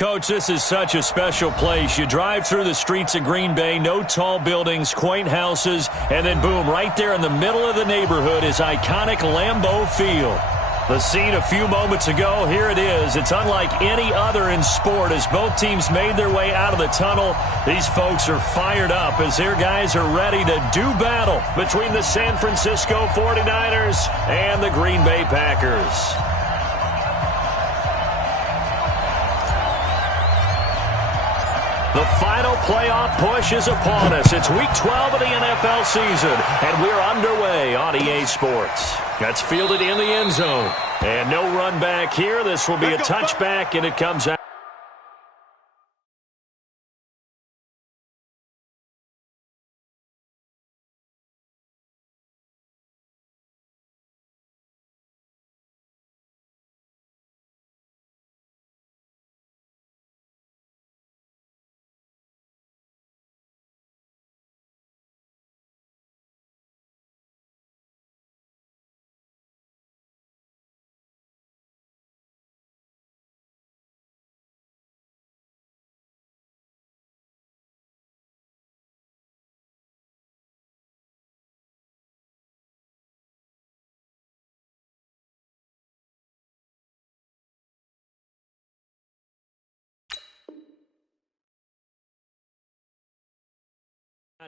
Coach, this is such a special place. You drive through the streets of Green Bay, no tall buildings, quaint houses, and then boom, right there in the middle of the neighborhood is iconic Lambeau Field. The scene a few moments ago, here it is. It's unlike any other in sport as both teams made their way out of the tunnel. These folks are fired up as their guys are ready to do battle between the San Francisco 49ers and the Green Bay Packers. The final playoff push is upon us. It's Week 12 of the NFL season, and we're underway on EA Sports. That's fielded in the end zone. And no run back here. This will be a touchback, and it comes out.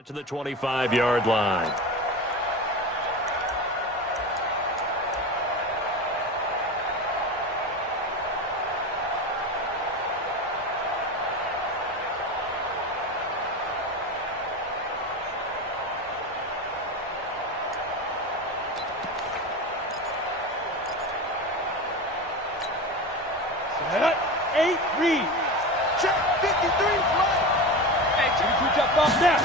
To the 25-yard line. Set, 8, read. Check, 53, play. Hey, Jimmy, jump off now.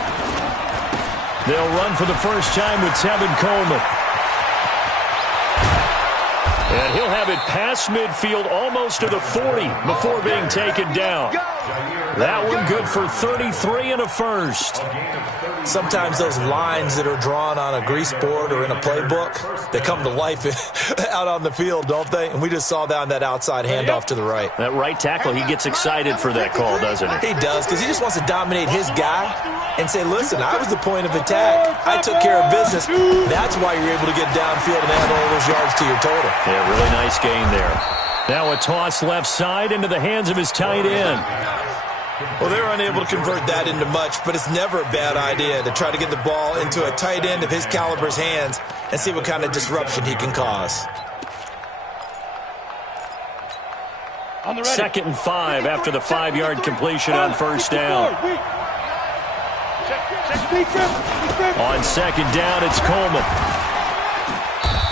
They'll run for the first time with Tevin Coleman. And he'll have it past midfield almost to the 40 before being taken down. That one good for 33 and a first. Sometimes those lines that are drawn on a grease board or in a playbook, they come to life out on the field, don't they? And we just saw that on that outside handoff to the right. That right tackle, he gets excited for that call, doesn't he? He does, because he just wants to dominate his guy and say, listen, I was the point of attack. I took care of business. That's why you're able to get downfield and add all those yards to your total. Yeah, really nice gain there. Now a toss left side into the hands of his tight end. Well, they're unable to convert that into much, but it's never a bad idea to try to get the ball into a tight end of his caliber's hands and see what kind of disruption he can cause. Second and 5 after the 5-yard completion on first down. On second down, it's Coleman.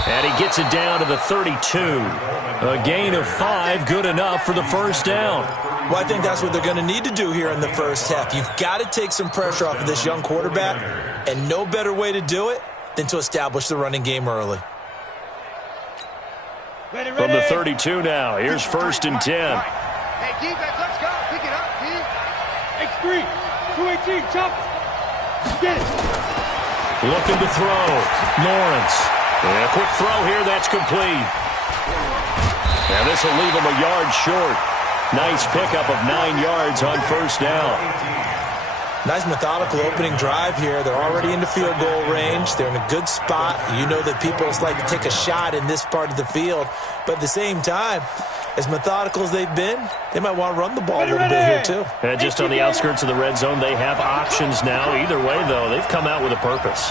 And he gets it down to the 32. A gain of 5, good enough for the first down. Well, I think that's what they're going to need to do here in the first half. You've got to take some pressure off of this young quarterback, and no better way to do it than to establish the running game early. From the 32 now, here's first and 10. Hey, defense, let's go. Pick it up, D. X3, 218, chop. Get it. Looking to throw. Lawrence. And a quick throw here, that's complete. And this will leave him a yard short. Nice pickup of 9 yards on first down. Nice methodical opening drive here. They're already into field goal range. They're in a good spot. You know that people like to take a shot in this part of the field. But at the same time, as methodical as they've been, they might want to run the ball a little bit here too. And just on the outskirts of the red zone, they have options now. Either way, though, they've come out with a purpose.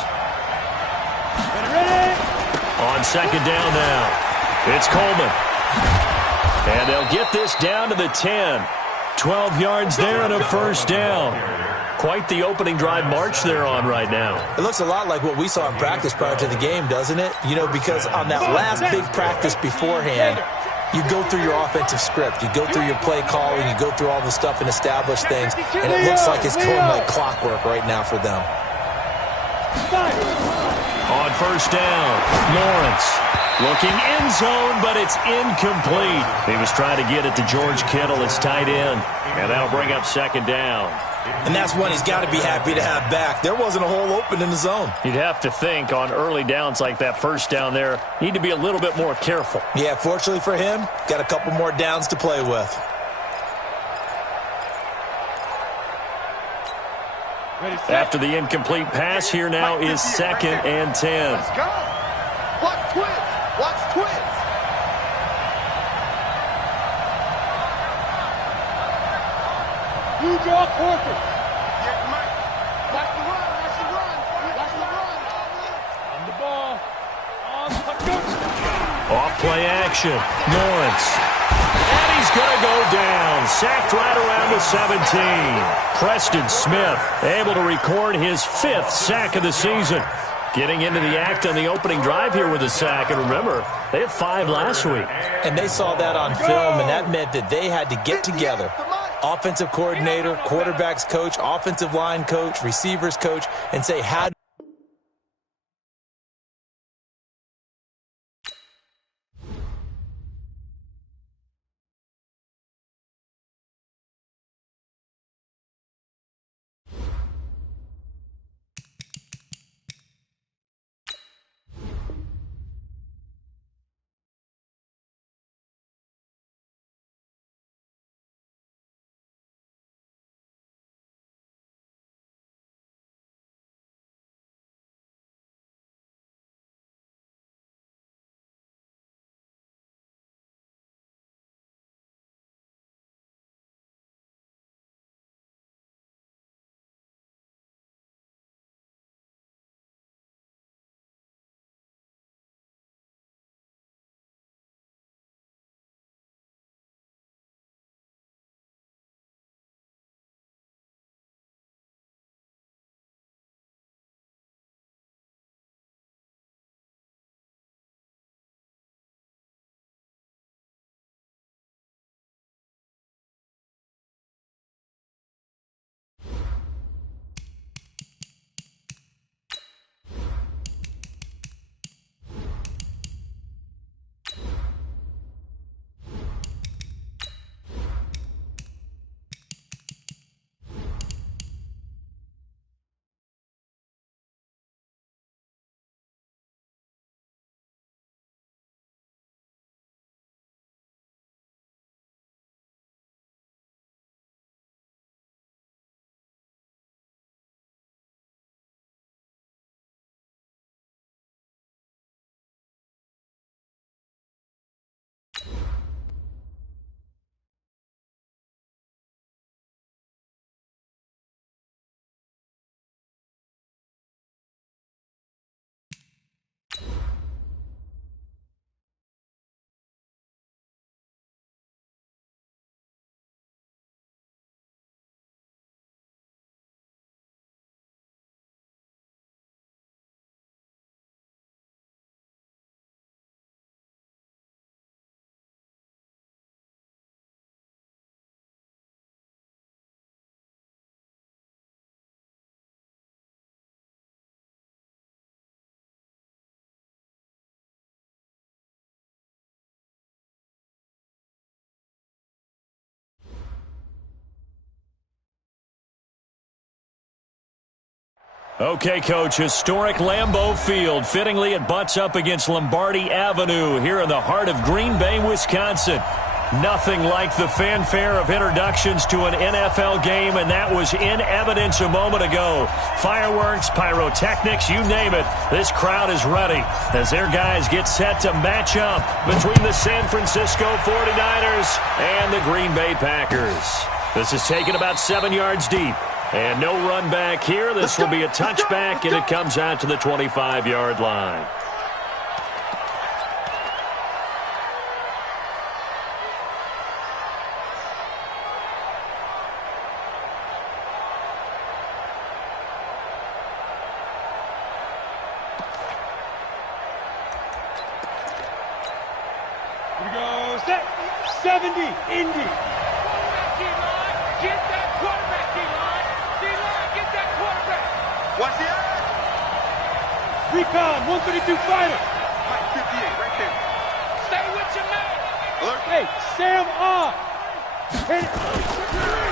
On second down now, it's Coleman. And they'll get this down to the 10. 12 yards there and a first down. Quite the opening drive march they're on right now. It looks a lot like what we saw in practice prior to the game, doesn't it? You know, because on that last big practice beforehand, you go through your offensive script. You go through your play calling. You go through all the stuff and establish things. And it looks like it's going like clockwork right now for them. On first down, Lawrence. Looking end zone, but it's incomplete. He was trying to get it to George Kittle, his tight end. And that'll bring up second down. And that's one he's got to be happy to have back. There wasn't a hole open in the zone. You'd have to think on early downs like that first down there, need to be a little bit more careful. Yeah, fortunately for him, got a couple more downs to play with. After the incomplete pass, here now is 2nd and 10. Let's go. Watch twins. Watch twins. You draw quarters. Yeah, Mike. Watch the run. Watch the run. Watch the run. On the ball. On the Off play action. Lawrence. And he's going to go down. Sacked right around the 17. Preston Smith able to record his 5th sack of the season. Getting into the act on the opening drive here with a sack. And remember, they had 5 last week. And they saw that on film, and that meant that they had to get together. Offensive coordinator, quarterbacks coach, offensive line coach, receivers coach, and say, how Okay, Coach, historic Lambeau Field. Fittingly, it butts up against Lombardi Avenue here in the heart of Green Bay, Wisconsin. Nothing like the fanfare of introductions to an NFL game, and that was in evidence a moment ago. Fireworks, pyrotechnics, you name it. This crowd is ready as their guys get set to match up between the San Francisco 49ers and the Green Bay Packers. This is taken about 7 yards deep. And no run back here. This will be a touchback, and it comes out to the 25-yard line. Here we go. Set. 70. Indy. Get that quarterback, D-line. D-line, get that quarterback. What's the odds? Recon, 132 fighter. Mike 58, right there. Stay with your man. Alert. Hey, Sam on.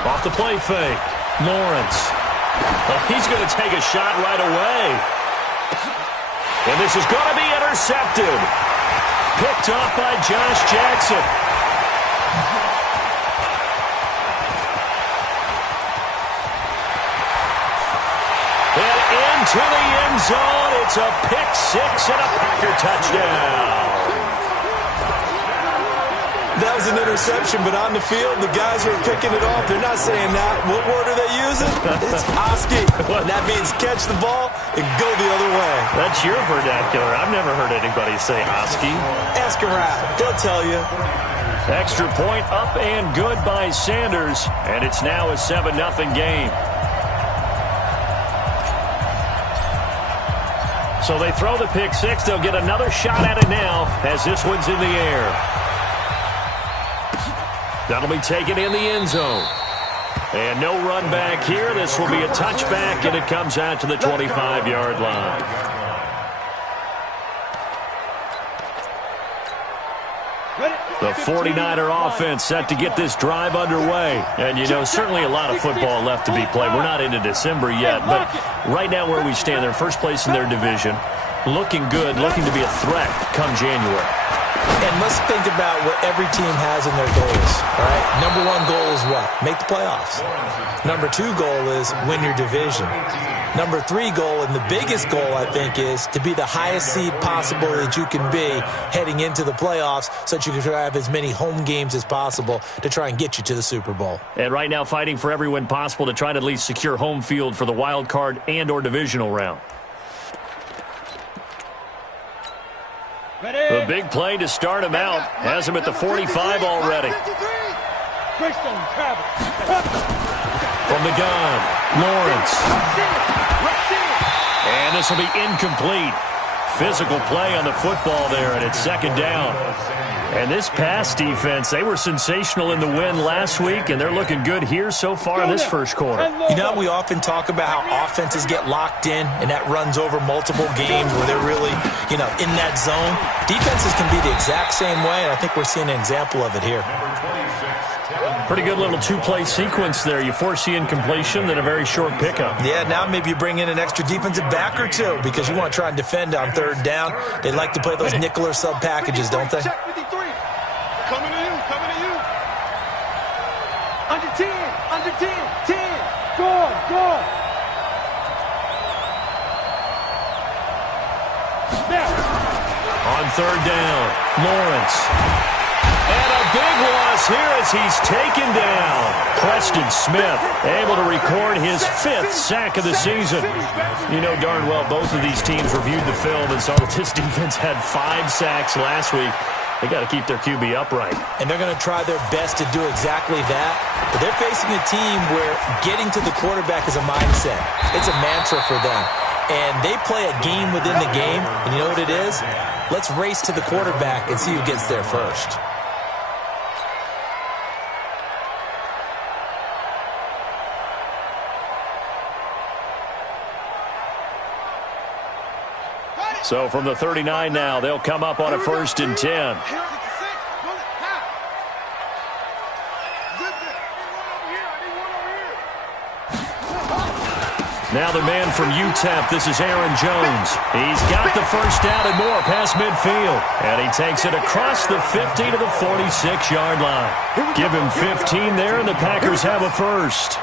Off the play fake. Lawrence. Well, he's going to take a shot right away. And this is going to be intercepted. Picked off by Josh Jackson. to the end zone. It's a pick six and a Packer touchdown. That was an interception, but on the field, the guys who are picking it off, they're not saying that. What word are they using? It's Oski. And that means catch the ball and go the other way. That's your vernacular. I've never heard anybody say Oski. Ask around. They'll tell you. Extra point up and good by Sanders, and it's now a 7-0 game. So they throw the pick six. They'll get another shot at it now as this one's in the air. That'll be taken in the end zone. And no run back here. This will be a touchback, and it comes out to the 25-yard line. The 49er offense set to get this drive underway. And, you know, certainly a lot of football left to be played. We're not into December yet, but right now where we stand, they're first place in their division. Looking good, looking to be a threat come January. And let's think about what every team has in their goals, all right? Number one goal is what? Make the playoffs. Number two goal is win your division. Number three goal, and the biggest goal, I think, is to be the highest seed possible that you can be heading into the playoffs so that you can have as many home games as possible to try and get you to the Super Bowl. And right now fighting for every win possible to try to at least secure home field for the wild card and or divisional round. The big play to start him out. Has him at the 45 already. From the gun, Lawrence. And this will be incomplete. Physical play on the football there, and it's second down. And this pass defense, they were sensational in the win last week, and they're looking good here so far in this first quarter. You know, we often talk about how offenses get locked in, and that runs over multiple games where they're really, you know, in that zone. Defenses can be the exact same way, and I think we're seeing an example of it here. Pretty good little two-play sequence there. You force the incompletion, then a very short pickup. Yeah, now maybe you bring in an extra defensive back or two because you want to try and defend on third down. They like to play those nickel or sub packages, don't they? Coming to you, coming to you. Under 10, 10. Go on. On third down, Lawrence. And a big loss here as he's taken down. Preston Smith able to record his 5th sack of the season. You know darn well both of these teams reviewed the film and saw that this defense had 5 sacks last week. They got to keep their QB upright. And they're going to try their best to do exactly that. But they're facing a team where getting to the quarterback is a mindset. It's a mantra for them. And they play a game within the game. And you know what it is? Let's race to the quarterback and see who gets there first. So from the 39 now, they'll come up on a 1st and 10. Now the man from UTEP, this is Aaron Jones. He's got the first down and more past midfield. And he takes it across the 50 to the 46-yard line. Give him 15 there, and the Packers have a first.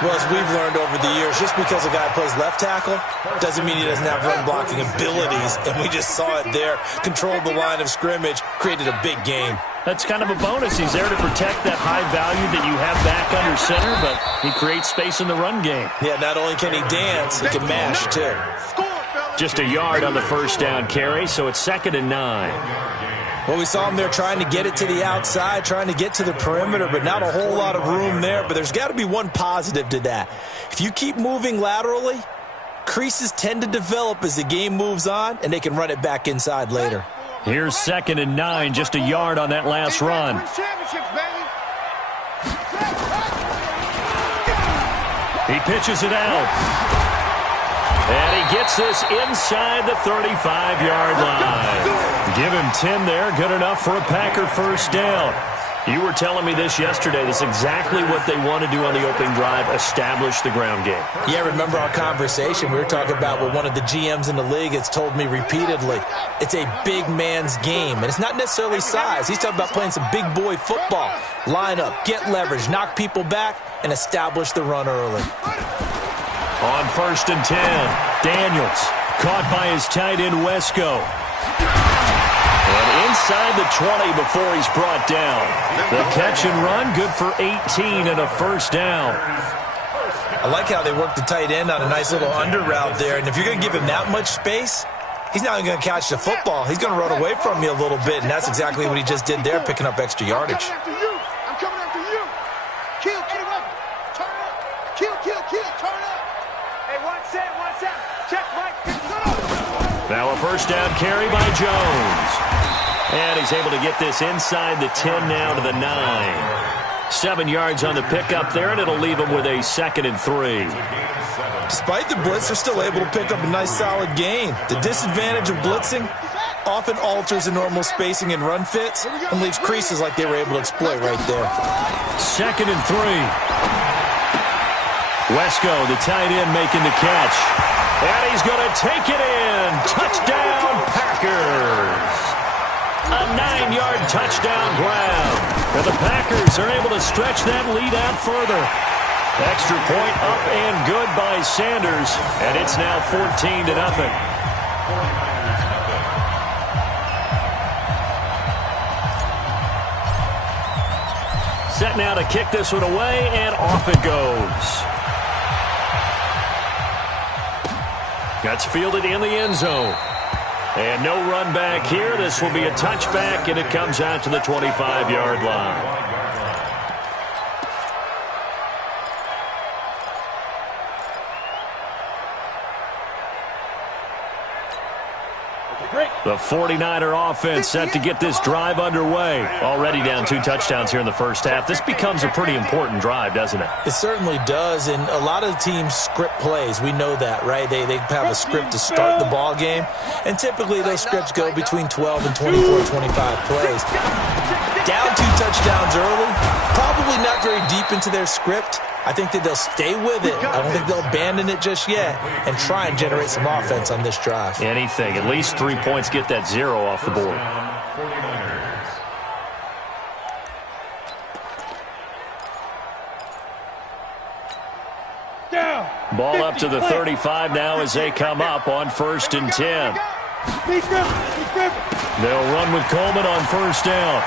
Well, as we've learned over the years, just because a guy plays left tackle doesn't mean he doesn't have run-blocking abilities. And we just saw it there. Controlled the line of scrimmage, created a big gain. That's kind of a bonus. He's there to protect that high value that you have back under center, but he creates space in the run game. Yeah, not only can he dance, he can mash, too. Just a yard on the first down carry, so it's 2nd and 9. Well, we saw him there trying to get it to the outside, trying to get to the perimeter, but not a whole lot of room there. But there's got to be one positive to that. If you keep moving laterally, creases tend to develop as the game moves on, and they can run it back inside later. Here's 2nd and 9, just a yard on that last run. He pitches it out. And he gets this inside the 35-yard line. Give him 10 there, good enough for a Packer first down. You were telling me this yesterday. This is exactly what they want to do on the opening drive, establish the ground game. Yeah, remember our conversation? We were talking about what one of the GMs in the league has told me repeatedly. It's a big man's game, and it's not necessarily size. He's talking about playing some big boy football. Line up, get leverage, knock people back, and establish the run early. On 1st and 10. Daniels, caught by his tight end, Wesco. And inside the 20 before he's brought down. The catch and run, good for 18 and a first down. I like how they work the tight end on a nice little under route there. And if you're going to give him that much space, he's not going to catch the football. He's going to run away from you a little bit, and that's exactly what he just did there, picking up extra yardage. I'm coming after you. Kill, get him up. Turn up. Kill, turn up. Hey, one set. Check, Mike. Now a first down carry by Jones. And he's able to get this inside the 10 now to the 9. 7 yards on the pickup there, and it'll leave him with a 2nd and 3. Despite the blitz, they're still able to pick up a nice, solid gain. The disadvantage of blitzing often alters the normal spacing and run fits and leaves creases like they were able to exploit right there. 2nd and 3. Wesco, the tight end, making the catch. And he's going to take it in. Touchdown, Packers. A 9-yard touchdown grab. And the Packers are able to stretch that lead out further. Extra point up and good by Sanders. And it's now 14-0. Set now to kick this one away, and off it goes. That's fielded in the end zone. And no run back here. This will be a touchback, and it comes out to the 25-yard line. The 49er offense set to get this drive underway. Already down 2 touchdowns here in the first half. This becomes a pretty important drive, doesn't it? It certainly does, and a lot of the teams script plays. We know that, right? They have a script to start the ball game, and typically those scripts go between 12 and 24, 25 plays. Down 2 touchdowns early, probably not very deep into their script. I think that they'll stay with it. I don't think they'll abandon it just yet and try and generate some offense on this drive. Anything. At least 3 points, get that 0 off the board. Ball up to the 35 now as they come up on 1st and 10. They'll run with Coleman on 1st down.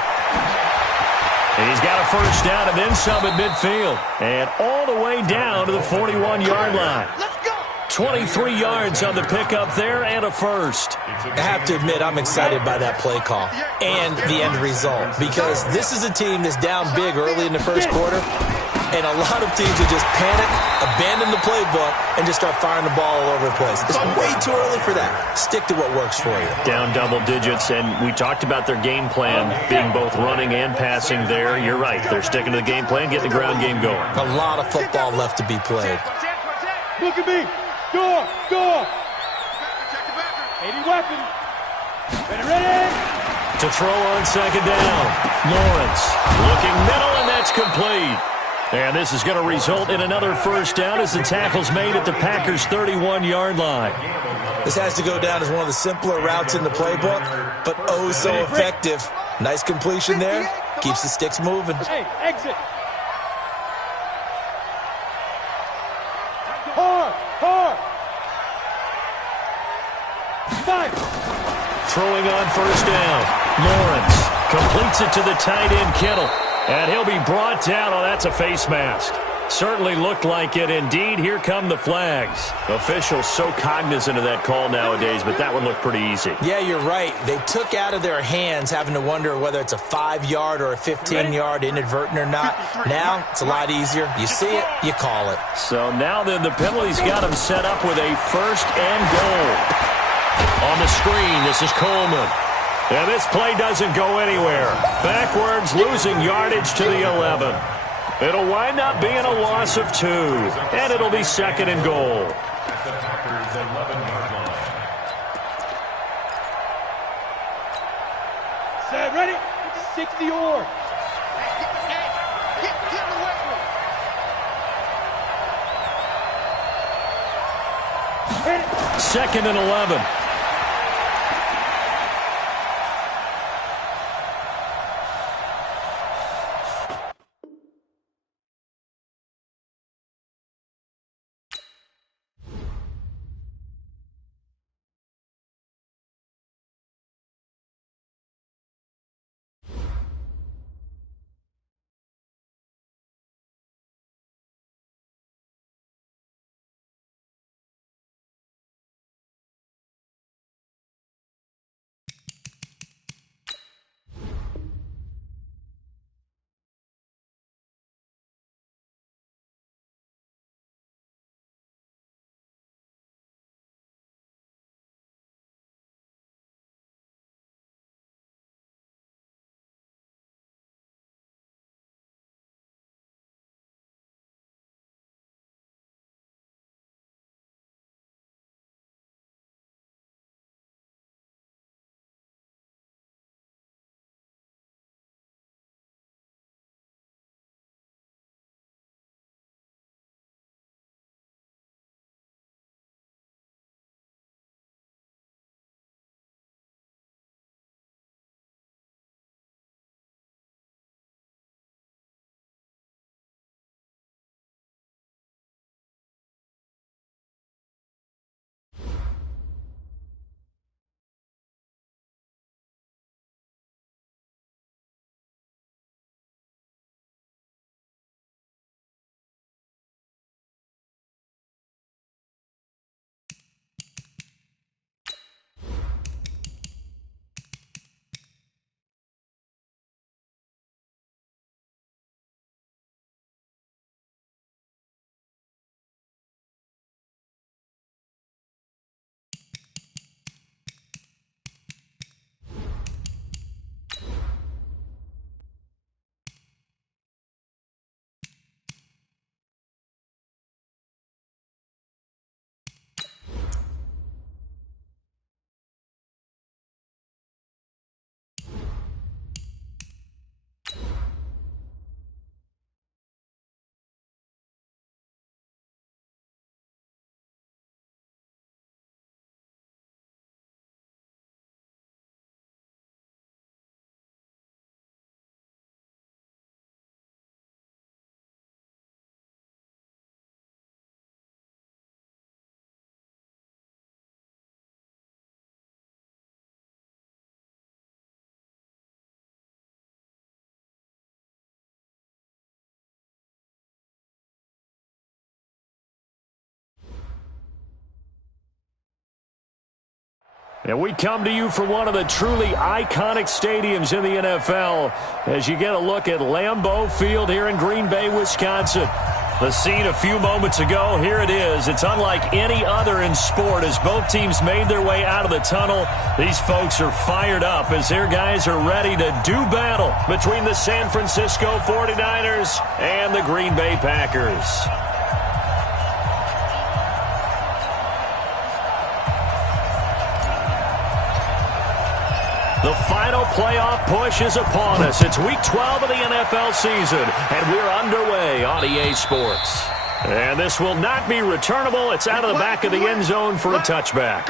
And he's got a first down and then some at midfield. And all the way down to the 41-yard line. 23 yards on the pickup there and a first. I have to admit, I'm excited by that play call and the end result, because this is a team that's down big early in the first quarter, and a lot of teams will just panic, abandon the playbook, and just start firing the ball all over the place. It's way too early for that. Stick to what works for you. Down double digits, and we talked about their game plan being both running and passing there. You're right. They're sticking to the game plan, getting the ground game going. A lot of football left to be played. Look at me. Door. 80 weapons. Ready. To throw on 2nd down. Lawrence looking middle, and that's complete. And this is going to result in another first down as the tackle's made at the Packers' 31-yard line. This has to go down as one of the simpler routes in the playbook, but oh so effective. Nice completion there. Keeps the sticks moving. Hey, exit. Hard. Throwing on 1st down. Lawrence completes it to the tight end, Kittle. And he'll be brought down. Oh, that's a face mask. Certainly looked like it. Indeed, here come the flags. Officials so cognizant of that call nowadays, but that one looked pretty easy. Yeah, you're right. They took out of their hands having to wonder whether it's a 5-yard or a 15-yard inadvertent or not. Now, it's a lot easier. You see it, you call it. So now then, the penalty's got him set up with a 1st and goal. On the screen, this is Coleman. And this play doesn't go anywhere. Backwards, losing yardage to the 11. It'll wind up being a loss of 2. And it'll be 2nd and goal. Set, ready? 60 or. 2nd and 11. And we come to you from one of the truly iconic stadiums in the NFL as you get a look at Lambeau Field here in Green Bay, Wisconsin. The scene a few moments ago, here it is. It's unlike any other in sport as both teams made their way out of the tunnel. These folks are fired up as their guys are ready to do battle between the San Francisco 49ers and the Green Bay Packers. The final playoff push is upon us. It's Week 12 of the NFL season, and we're underway on EA Sports. And this will not be returnable. It's out of the back of the end zone for a touchback.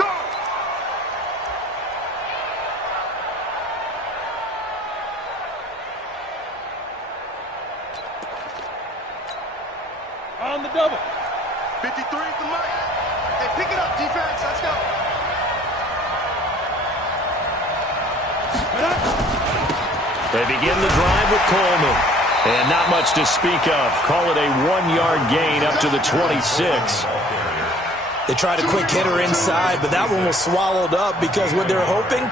On the double. 53 is the mark. Hey, pick it up, defense. Let's go. They begin the drive with Coleman. And not much to speak of. Call it a 1-yard gain up to the 26. They tried a quick hitter inside, but that one was swallowed up because what they're hoping,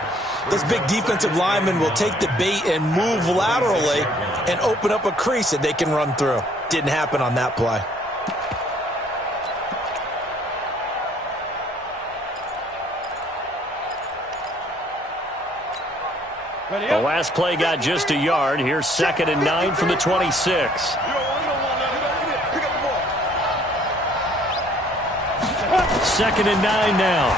those big defensive linemen will take the bait and move laterally and open up a crease that they can run through. Didn't happen on that play. The last play got just a yard. Here's 2nd and 9 from the 26. 2nd and 9 now.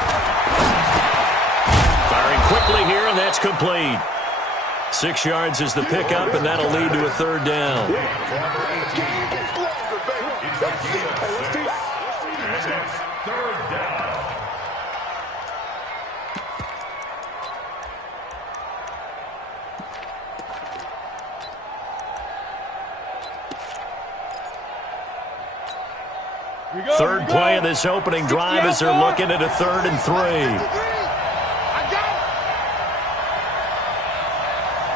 Firing quickly here, and that's complete. 6 yards is the pickup, and that'll lead to a 3rd down. Third play of this opening drive as they're looking at a 3rd and 3.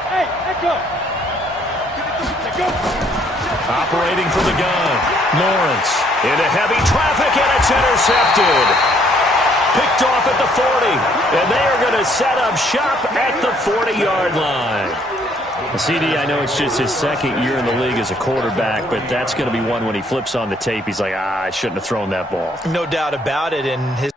Hey, let go. Operating from the gun. Lawrence into heavy traffic, and it's intercepted. Picked off at the 40, and they are going to set up shop at the 40-yard line. CD, I know it's just his 2nd year in the league as a quarterback, but that's going to be one when he flips on the tape. He's like, I shouldn't have thrown that ball. No doubt about it, and his